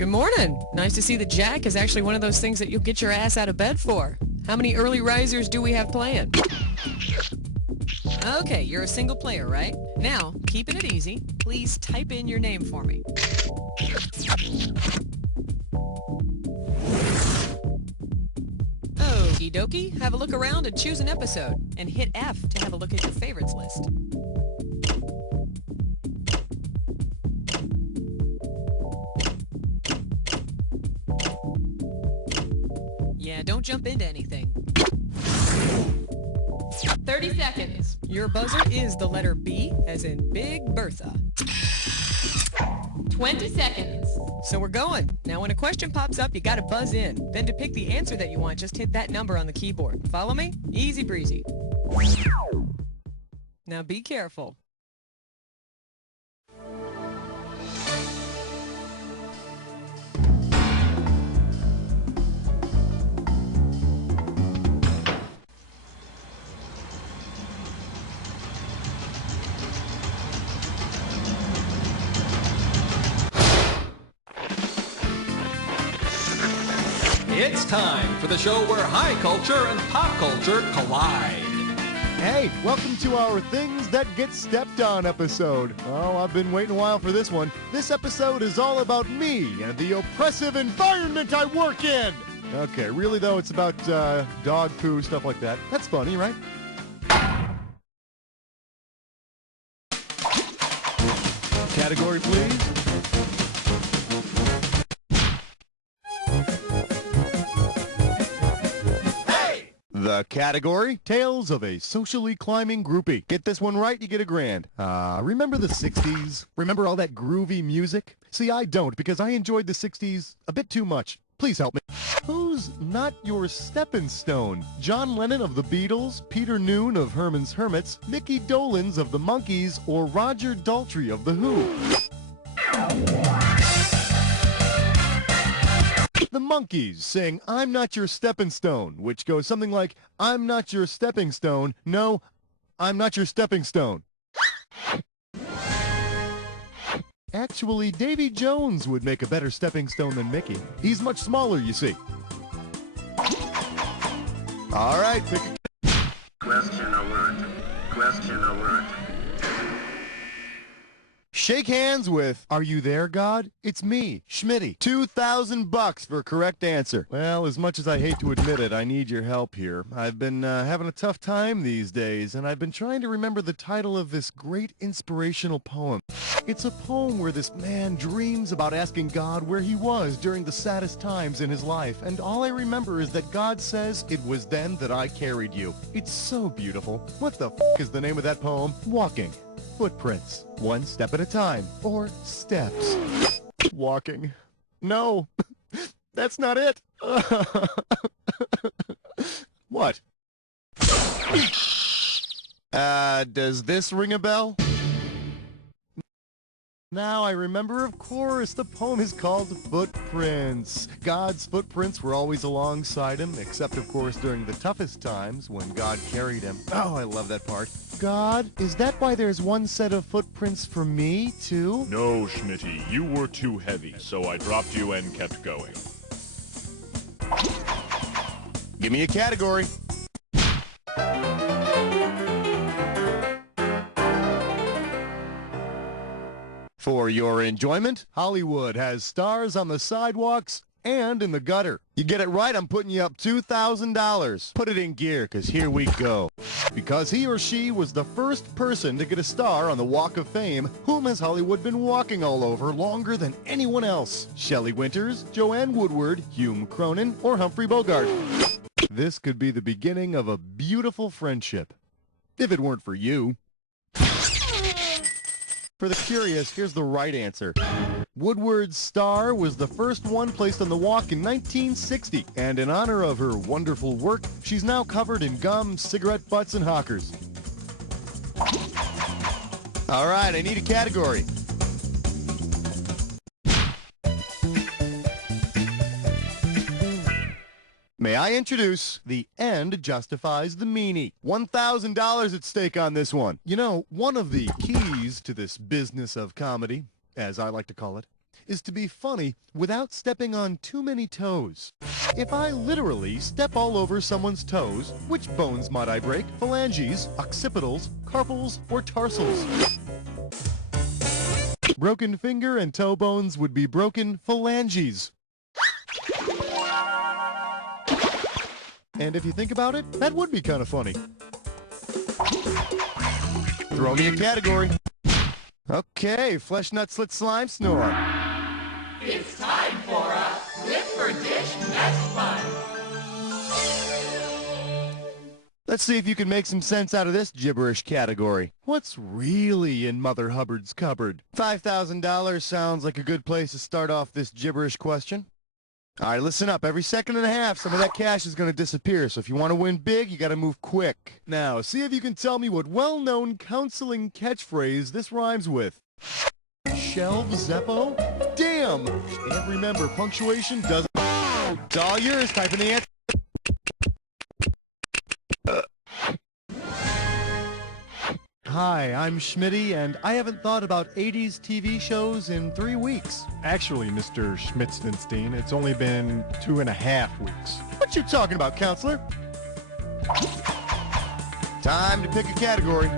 Good morning. Nice to see that Jack is actually one of those things that you'll get your ass out of bed for. How many early risers do we have playing? Okay, you're a single player, right? Now, keeping it easy, please type in your name for me. Okie dokie, have a look around and choose an episode, and hit F to have a look at your favorites list. Yeah, don't jump into anything. 30 seconds. Your buzzer is the letter B, as in Big Bertha. 20 seconds. So we're going. Now when a question pops up, you gotta buzz in. Then to pick the answer that you want, just hit that number on the keyboard. Follow me? Easy breezy. Now be careful. It's time for the show where high culture and pop culture collide. Hey, welcome to our Things That Get Stepped On episode. Oh, I've been waiting a while for this one. This episode is all about me and the oppressive environment I work in. Okay, really though, it's about dog poo, stuff like that. That's funny, right? Category, please. The category, Tales of a Socially Climbing Groupie. Get this one right, you get $1,000. Remember the 60s? Remember all that groovy music? See, I don't, because I enjoyed the 60s a bit too much. Please help me. Who's not your stepping stone? John Lennon of the Beatles, Peter Noone of Herman's Hermits, Mickey Dolenz of the Monkees, or Roger Daltrey of The Who? The Monkees sing I'm Not Your Stepping Stone, which goes something like, I'm not your stepping stone, no, I'm not your stepping stone. Actually, Davy Jones would make a better stepping stone than Mickey. He's much smaller, you see. All right, pick a... Question alert. Question alert. Shake hands with, are you there, God? It's me, Schmitty. $2,000 for a correct answer. Well, as much as I hate to admit it, I need your help here. I've been having a tough time these days, and I've been trying to remember the title of this great inspirational poem. It's a poem where this man dreams about asking God where he was during the saddest times in his life, and all I remember is that God says, it was then that I carried you. It's so beautiful. What the f*** is the name of that poem? Walking. Footprints, one step at a time, or steps. Walking. No, that's not it. What? Does this ring a bell? Now I remember, of course, the poem is called Footprints. God's footprints were always alongside him, except, of course, during the toughest times when God carried him. Oh, I love that part. God, is that why there's one set of footprints for me, too? No, Schmitty, you were too heavy, so I dropped you and kept going. Give me a category. For your enjoyment, Hollywood has stars on the sidewalks and in the gutter. You get it right, I'm putting you up $2,000. Put it in gear, because here we go. Because he or she was the first person to get a star on the Walk of Fame, whom has Hollywood been walking all over longer than anyone else? Shelley Winters, Joanne Woodward, Hume Cronin, or Humphrey Bogart? This could be the beginning of a beautiful friendship. If it weren't for you. For the curious, here's the right answer. Woodward's star was the first one placed on the walk in 1960, and in honor of her wonderful work, she's now covered in gum, cigarette butts, and hawkers. All right, I need a category. May I introduce The End Justifies the Meanie. $1,000 at stake on this one. You know, one of the keys to this business of comedy, as I like to call it, is to be funny without stepping on too many toes. If I literally step all over someone's toes, which bones might I break? Phalanges, occipitals, carpals, or tarsals? Broken finger and toe bones would be broken phalanges. And if you think about it, that would be kind of funny. Throw me a category. Okay, flesh nut slit slime snore. It's time for a Flip for Dish Mess Fun. Let's see if you can make some sense out of this gibberish category. What's really in Mother Hubbard's cupboard? $5,000 sounds like a good place to start off this gibberish question. All right, listen up. Every second and a half, some of that cash is going to disappear. So if you want to win big, you got to move quick. Now, see if you can tell me what well-known counseling catchphrase this rhymes with. Shelve Zeppo? Damn! And remember, punctuation doesn't... It's all yours. Type in the answer. Hi, I'm Schmitty, and I haven't thought about 80s TV shows in 3 weeks. Actually, Mr. Schmitzenstein, it's only been 2.5 weeks. What you talking about, counselor? Time to pick a category.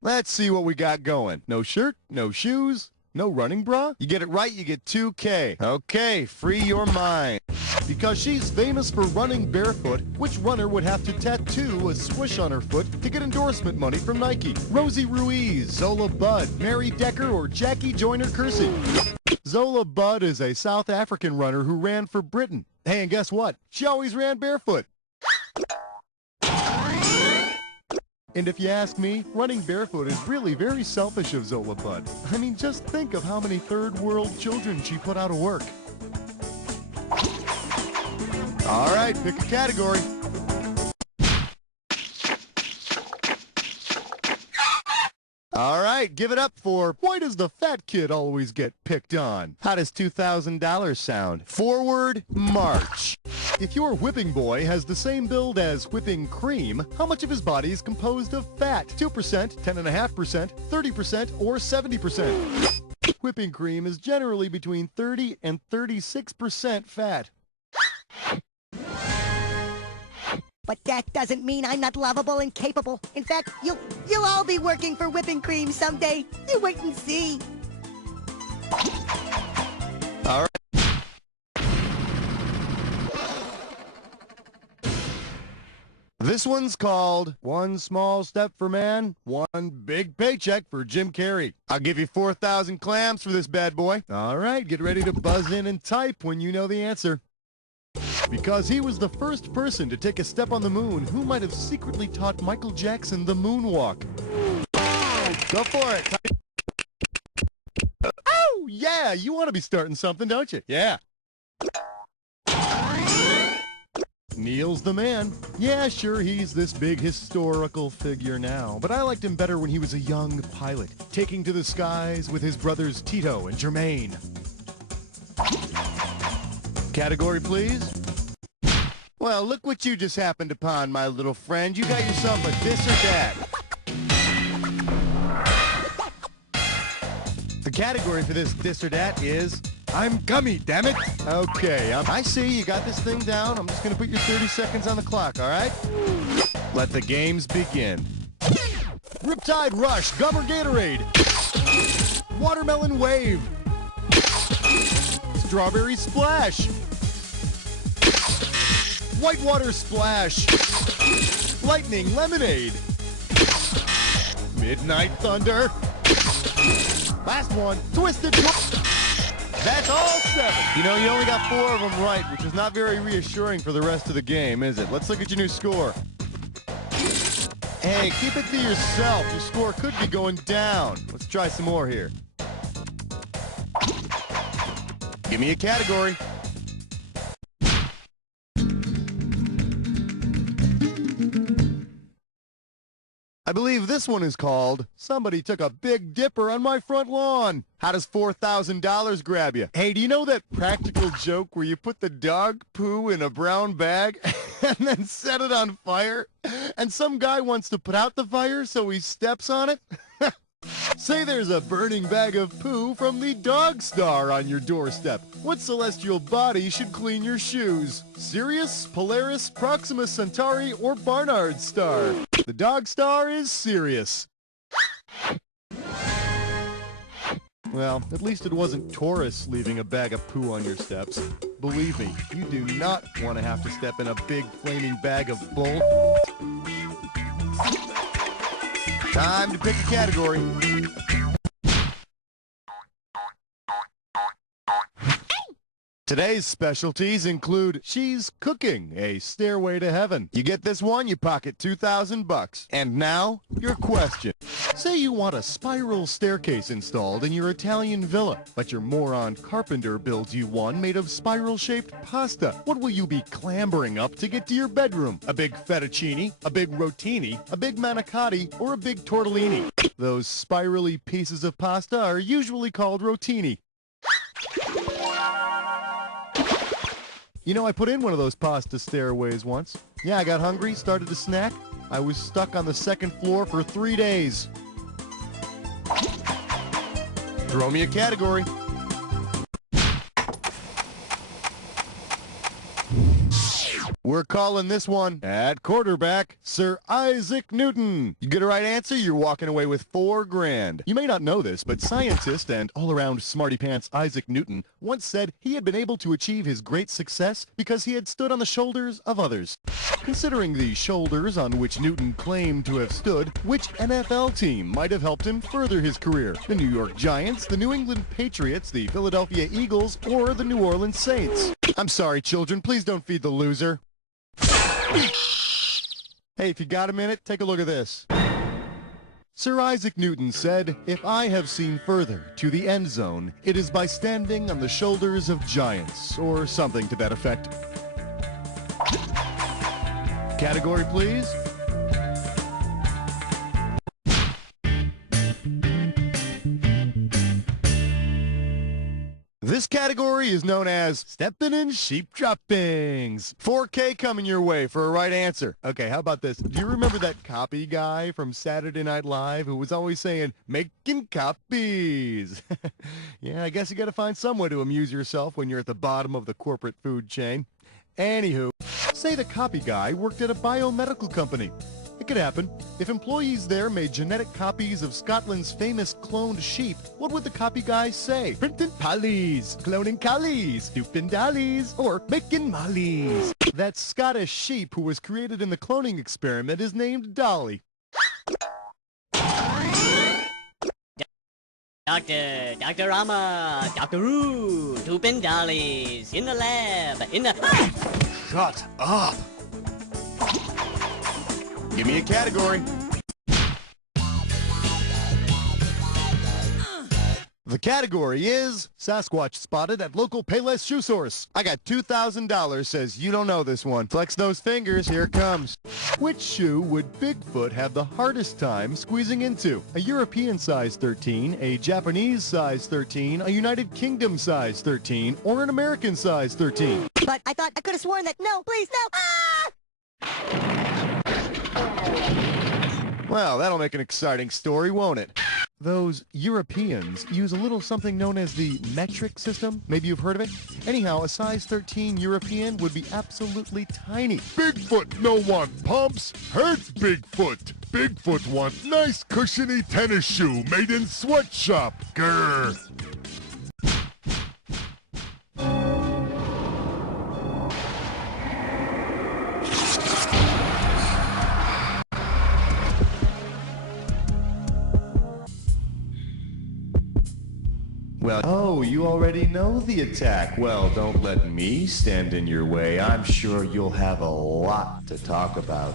Let's see what we got going. No shirt, no shoes, no running bra. You get it right, you get 2K. Okay, free your mind. Because she's famous for running barefoot, which runner would have to tattoo a swoosh on her foot to get endorsement money from Nike? Rosie Ruiz, Zola Budd, Mary Decker, or Jackie Joyner-Kersee? Zola Budd is a South African runner who ran for Britain. Hey, and guess what? She always ran barefoot. And if you ask me, running barefoot is really very selfish of Zola Budd. I mean, just think of how many third world children she put out of work. All right, pick a category. All right, give it up for why does the fat kid always get picked on? How does $2,000 sound? Forward march. If your whipping boy has the same build as whipping cream, how much of his body is composed of fat? 2%, 10.5%, 30%, or 70%? Whipping cream is generally between 30 and 36% fat. But that doesn't mean I'm not lovable and capable. In fact, you'll all be working for whipping cream someday. You wait and see. All right. This one's called One Small Step for Man, One Big Paycheck for Jim Carrey. I'll give you 4,000 clams for this bad boy. All right, get ready to buzz in and type when you know the answer. Because he was the first person to take a step on the moon, who might have secretly taught Michael Jackson the moonwalk? Go for it. Oh, yeah, you want to be starting something, don't you? Yeah. Neil's the man. Yeah, sure, he's this big historical figure now, but I liked him better when he was a young pilot, taking to the skies with his brothers Tito and Jermaine. Category, please. Well, look what you just happened upon, my little friend. You got yourself a this or that. The category for this or that is I'm gummy, damn it. Okay, I see you got this thing down. I'm just going to put your 30 seconds on the clock, all right? Let the games begin. Riptide Rush, Gummer Gatorade. Watermelon Wave. Strawberry Splash. Whitewater Splash. Lightning Lemonade. Midnight Thunder. Last one, Twisted. That's all 7. You know, you only got 4 of them right, which is not very reassuring for the rest of the game, is it? Let's look at your new score. Hey, keep it to yourself. Your score could be going down. Let's try some more here. Give me a category. I believe this one is called Somebody Took a Big Dipper on My Front Lawn. How does $4,000 grab you? Hey, do you know that practical joke where you put the dog poo in a brown bag and then set it on fire? And some guy wants to put out the fire, so he steps on it? Say there's a burning bag of poo from the Dog Star on your doorstep. What celestial body should clean your shoes? Sirius, Polaris, Proxima Centauri, or Barnard's Star? The Dog Star is Sirius. Well, at least it wasn't Taurus leaving a bag of poo on your steps. Believe me, you do not want to have to step in a big flaming bag of bull. Time to pick a category. Today's specialties include She's Cooking, a Stairway to Heaven. You get this one, you pocket $2,000. And now, your question. Say you want a spiral staircase installed in your Italian villa, but your moron carpenter builds you one made of spiral-shaped pasta. What will you be clambering up to get to your bedroom? A big fettuccine, a big rotini, a big manicotti, or a big tortellini? Those spirally pieces of pasta are usually called rotini. You know, I put in one of those pasta stairways once. Yeah, I got hungry, started to snack. I was stuck on the second floor for 3 days. Throw me a category. We're calling this one, at quarterback, Sir Isaac Newton. You get a right answer, you're walking away with $4 grand. You may not know this, but scientist and all-around smarty-pants Isaac Newton once said he had been able to achieve his great success because he had stood on the shoulders of others. Considering the shoulders on which Newton claimed to have stood, which NFL team might have helped him further his career? The New York Giants, the New England Patriots, the Philadelphia Eagles, or the New Orleans Saints? I'm sorry, children, please don't feed the loser. Hey, if you got a minute, take a look at this. Sir Isaac Newton said, "If I have seen further to the end zone, it is by standing on the shoulders of giants," or something to that effect. Category, please. This category is known as Steppin' in Sheep Droppings. $4K coming your way for a right answer. Okay, how about this? Do you remember that copy guy from Saturday Night Live who was always saying, "Making copies"? Yeah, I guess you gotta find some way to amuse yourself when you're at the bottom of the corporate food chain. Anywho, say the copy guy worked at a biomedical company. It could happen. If employees there made genetic copies of Scotland's famous cloned sheep, what would the copy guy say? Printing pollies, cloning collies, stupid dollies, or making mollies. That Scottish sheep who was created in the cloning experiment is named Dolly. Dr. Rama, Dr. Roo, Tupin Dollies, in the lab, in the... Shut up! Give me a category. The category is Sasquatch spotted at local Payless shoe source. I got $2,000, says you don't know this one. Flex those fingers, here it comes. Which shoe would Bigfoot have the hardest time squeezing into? A European size 13, a Japanese size 13, a United Kingdom size 13, or an American size 13? But I thought I could have sworn that. No, please, no. Ah! Well, that'll make an exciting story, won't it? Those Europeans use a little something known as the metric system. Maybe you've heard of it? Anyhow, a size 13 European would be absolutely tiny. Bigfoot no want pumps, hurts Bigfoot. Bigfoot want nice cushiony tennis shoe made in sweatshop. Grr. Well, oh, you already know the attack. Well, don't let me stand in your way. I'm sure you'll have a lot to talk about.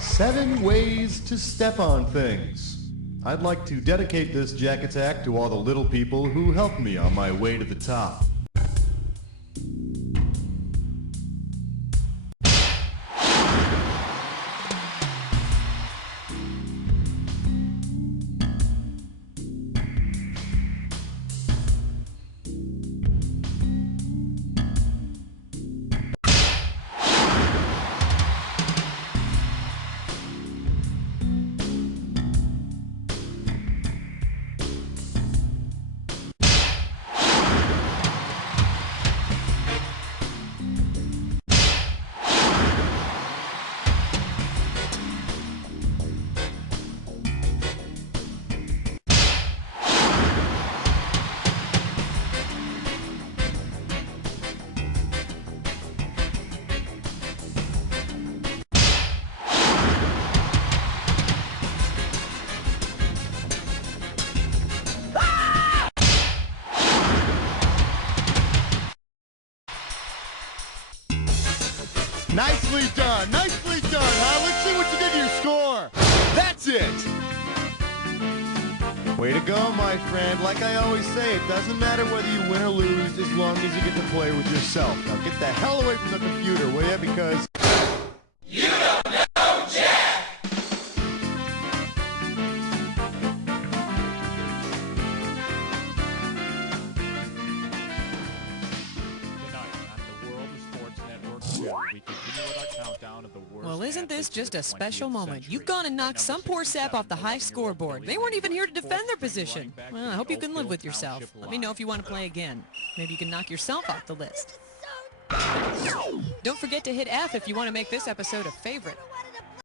7 ways to step on things. I'd like to dedicate this Jack Attack to all the little people who helped me on my way to the top. Nicely done, huh? Let's see what you did to your score. That's it. Way to go, my friend. Like I always say, it doesn't matter whether you win or lose as long as you get to play with yourself. Now get the hell away from the computer, will ya? Because You don't know Jack! Well, isn't this just a special moment? You've gone and knocked some poor sap off the high scoreboard. They weren't even here to defend their position. Well, I hope you can live with yourself. Let me know if you want to play again. Maybe you can knock yourself off the list. Don't forget to hit F if you want to make this episode a favorite.